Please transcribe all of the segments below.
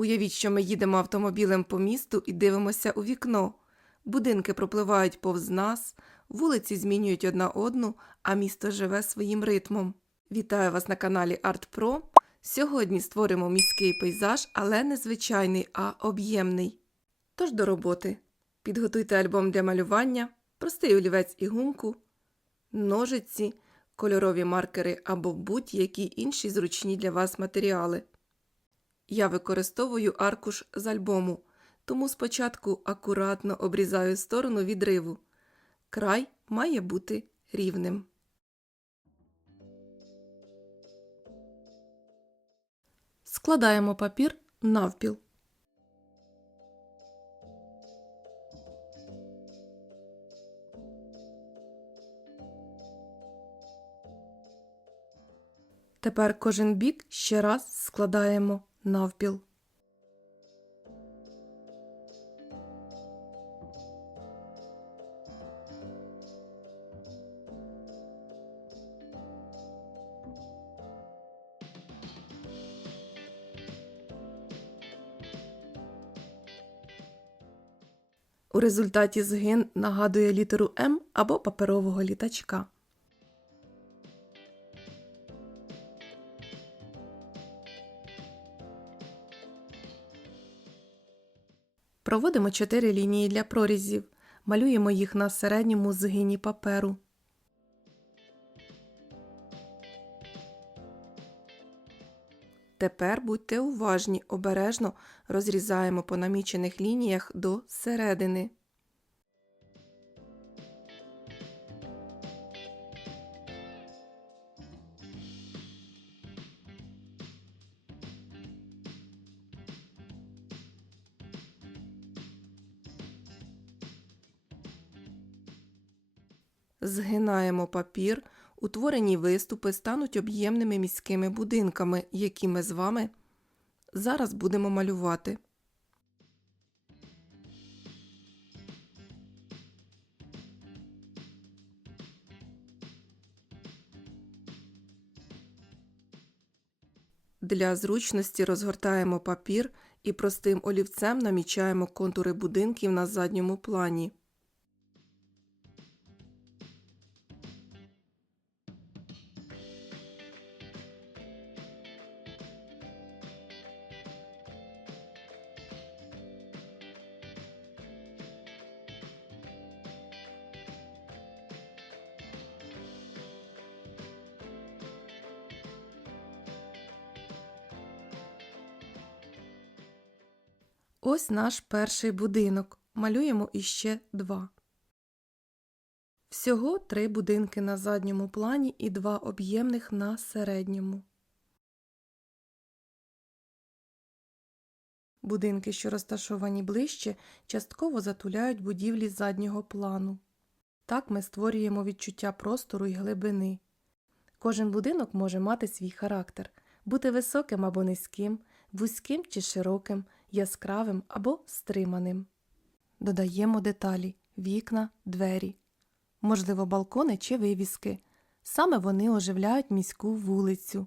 Уявіть, що ми їдемо автомобілем по місту і дивимося у вікно. Будинки пропливають повз нас, вулиці змінюють одна одну, а місто живе своїм ритмом. Вітаю вас на каналі ArtPro. Сьогодні створимо міський пейзаж, але не звичайний, а об'ємний. Тож до роботи. Підготуйте альбом для малювання, простий олівець і гумку, ножиці, кольорові маркери або будь-які інші зручні для вас матеріали. Я використовую аркуш з альбому, тому спочатку акуратно обрізаю сторону відриву. Край має бути рівним. Складаємо папір навпіл. Тепер кожен бік ще раз складаємо навпіл. У результаті згин нагадує літеру М або паперового літачка. Проводимо 4 лінії для прорізів. Малюємо їх на середньому згині паперу. Тепер будьте уважні, обережно розрізаємо по намічених лініях до середини. Згинаємо папір, утворені виступи стануть об'ємними міськими будинками, які ми з вами зараз будемо малювати. Для зручності розгортаємо папір і простим олівцем намічаємо контури будинків на задньому плані. Ось наш перший будинок. Малюємо іще 2. Всього 3 будинки на задньому плані і 2 об'ємних на середньому. Будинки, що розташовані ближче, частково затуляють будівлі заднього плану. Так ми створюємо відчуття простору і глибини. Кожен будинок може мати свій характер – бути високим або низьким, вузьким чи широким, яскравим або стриманим. Додаємо деталі – вікна, двері. Можливо, балкони чи вивіски. Саме вони оживляють міську вулицю.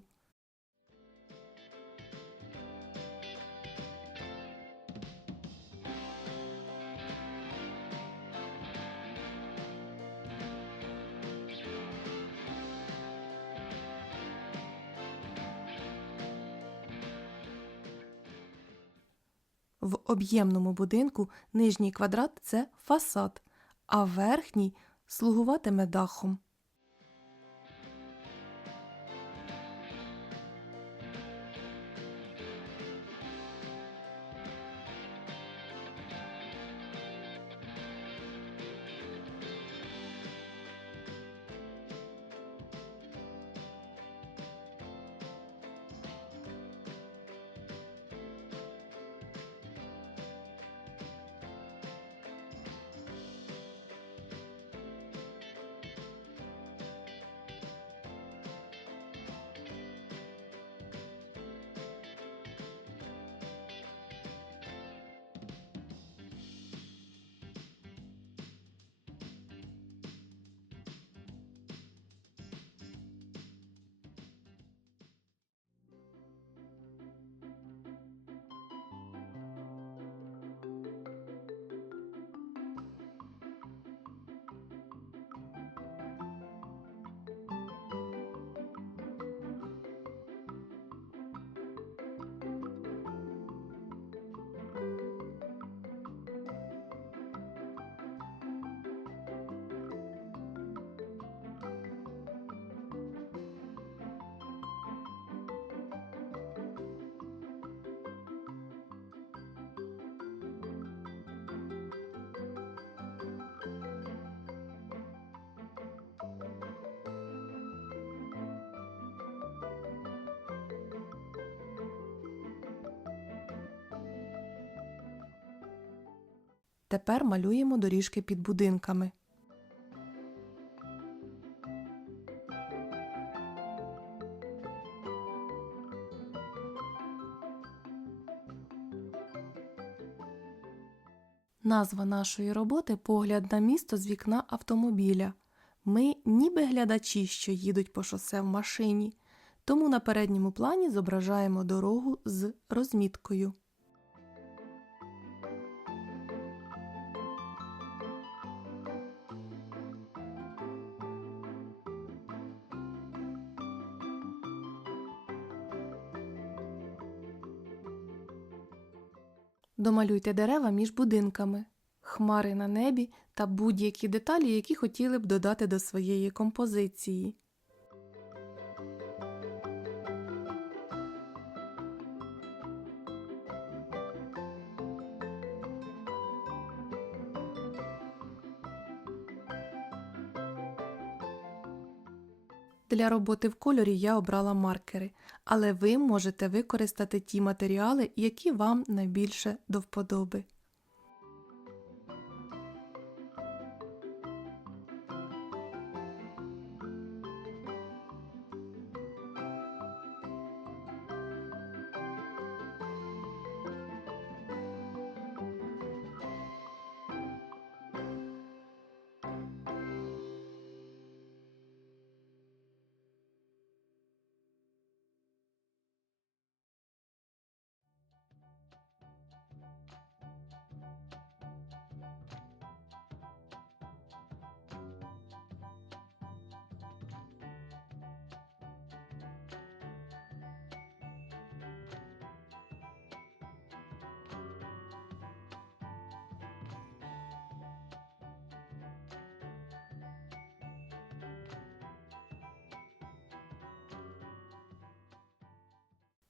В об'ємному будинку нижній квадрат – це фасад, а верхній слугуватиме дахом. Тепер малюємо доріжки під будинками. Назва нашої роботи – «Погляд на місто з вікна автомобіля». Ми ніби глядачі, що їдуть по шосе в машині, тому на передньому плані зображаємо дорогу з розміткою. Домалюйте дерева між будинками, хмари на небі та будь-які деталі, які хотіли б додати до своєї композиції. Для роботи в кольорі я обрала маркери, але ви можете використати ті матеріали, які вам найбільше до вподоби.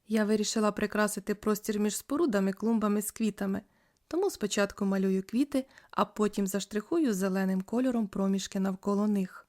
Я вирішила прикрасити простір між спорудами клумбами з квітами, тому спочатку малюю квіти, а потім заштрихую зеленим кольором проміжки навколо них.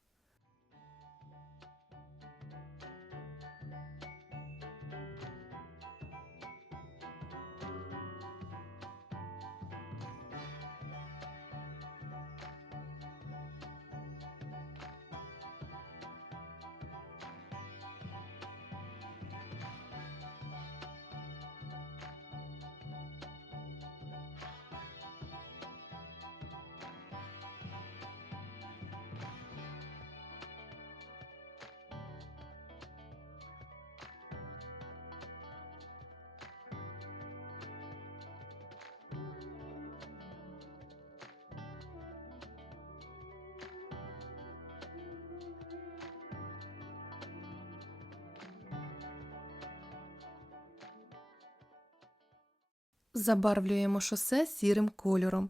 Забарвлюємо шосе сірим кольором,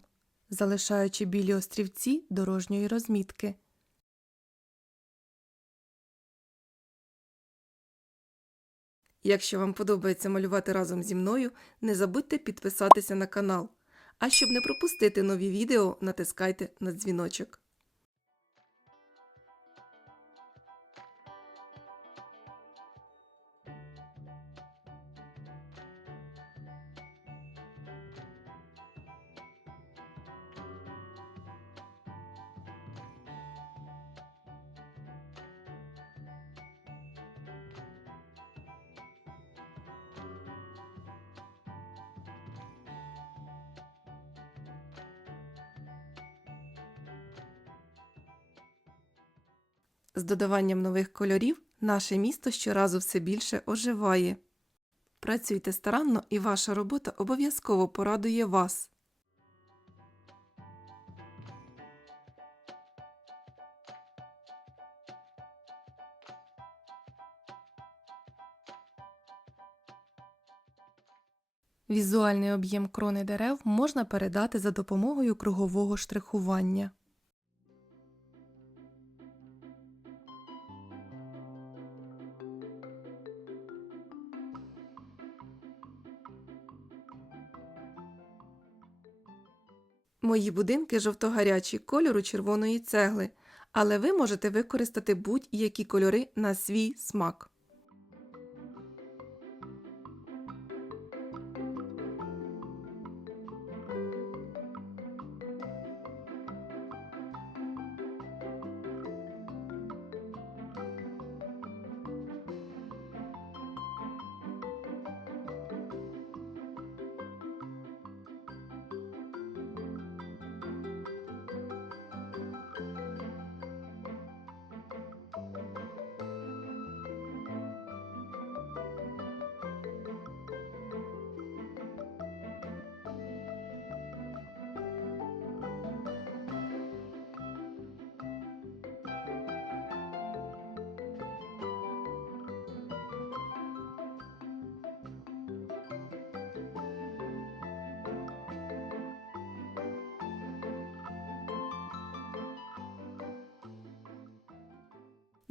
залишаючи білі острівці дорожньої розмітки. Якщо вам подобається малювати разом зі мною, не забудьте підписатися на канал. А щоб не пропустити нові відео, натискайте на дзвіночок. З додаванням нових кольорів наше місто щоразу все більше оживає. Працюйте старанно, і ваша робота обов'язково порадує вас. Візуальний об'єм крони дерев можна передати за допомогою кругового штрихування. Мої будинки жовто-гарячі, кольору червоної цегли, але ви можете використати будь-які кольори на свій смак.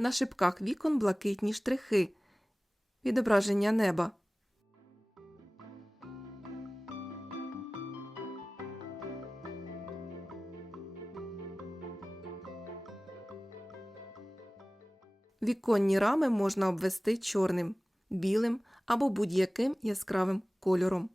На шибках вікон блакитні штрихи. Відображення неба. Віконні рами можна обвести чорним, білим або будь-яким яскравим кольором.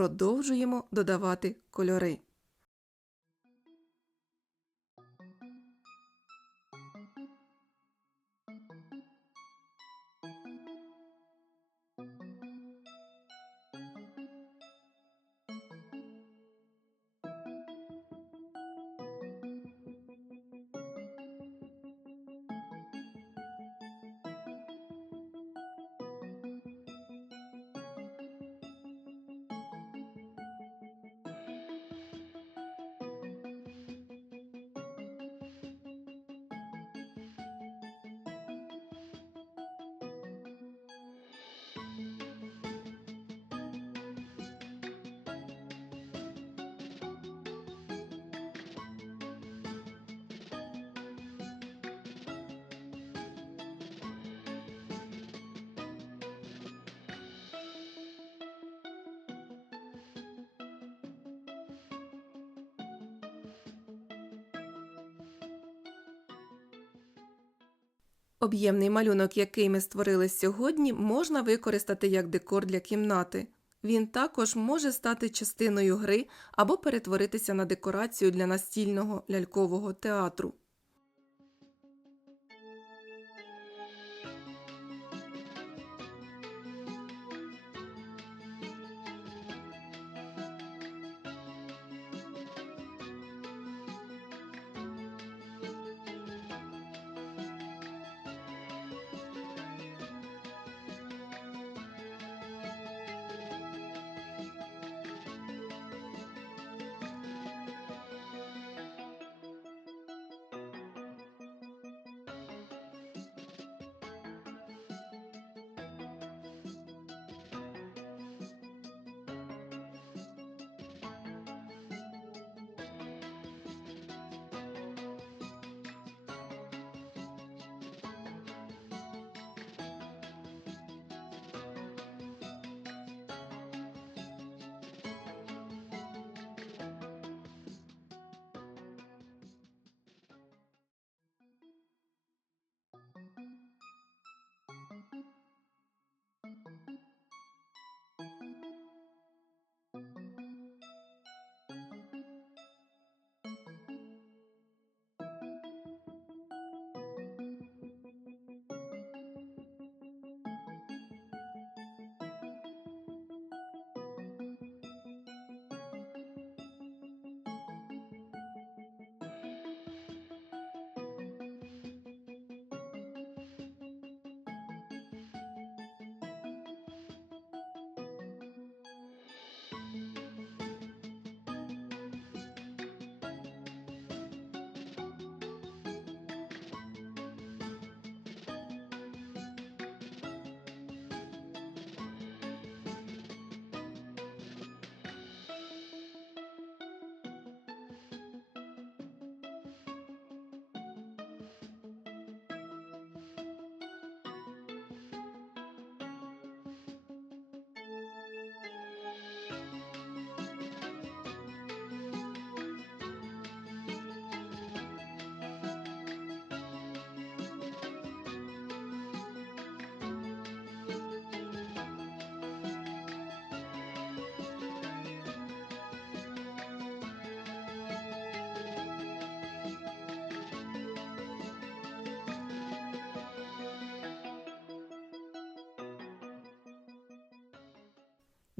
Продовжуємо додавати кольори. Об'ємний малюнок, який ми створили сьогодні, можна використати як декор для кімнати. Він також може стати частиною гри або перетворитися на декорацію для настільного лялькового театру.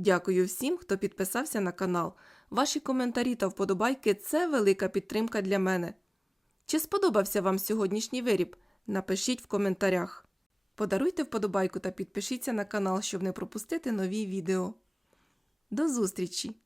Дякую всім, хто підписався на канал. Ваші коментарі та вподобайки – це велика підтримка для мене. Чи сподобався вам сьогоднішній виріб? Напишіть в коментарях. Подаруйте вподобайку та підпишіться на канал, щоб не пропустити нові відео. До зустрічі!